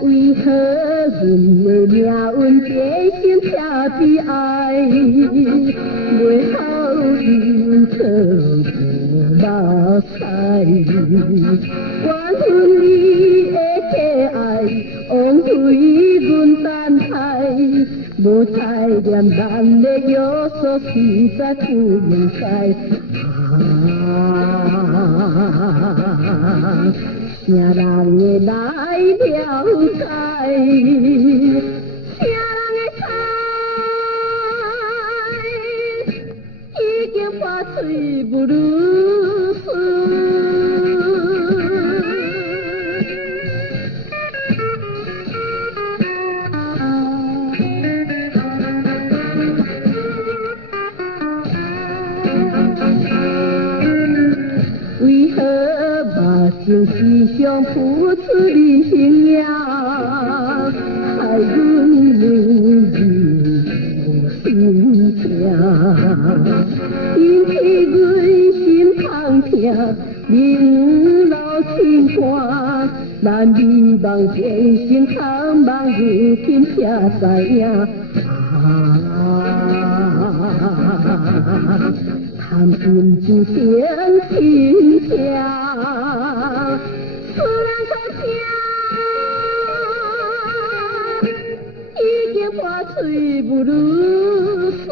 为何阮的命运变成这悲哀？袂好运错无目屎，缘分你的假爱，枉费阮等待，无采念咱的约束实在不明使。啥人会来了解？啥人会知？已经破嘴不如水。为何目睭时常浮出你形影，害阮泪流心痛，引起阮心痛痛，冷流心肝，咱美梦变成空梦，如今才知影。贪心就成亲情，思人可声，已经破嘴不如水。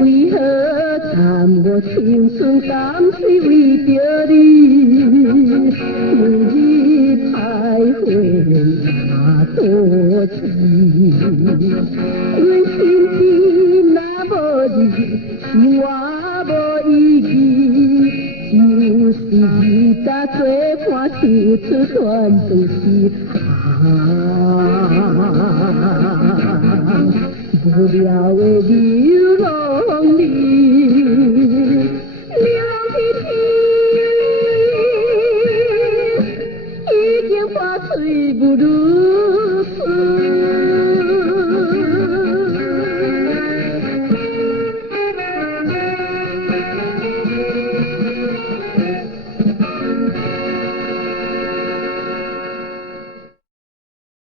为何谈我青春甘是为着你，每日徘徊那多情。阮心底若无你，生活无意义，就是你甲做伴，唱出全都是无聊的流浪里，流浪天天，已经破嘴不如水。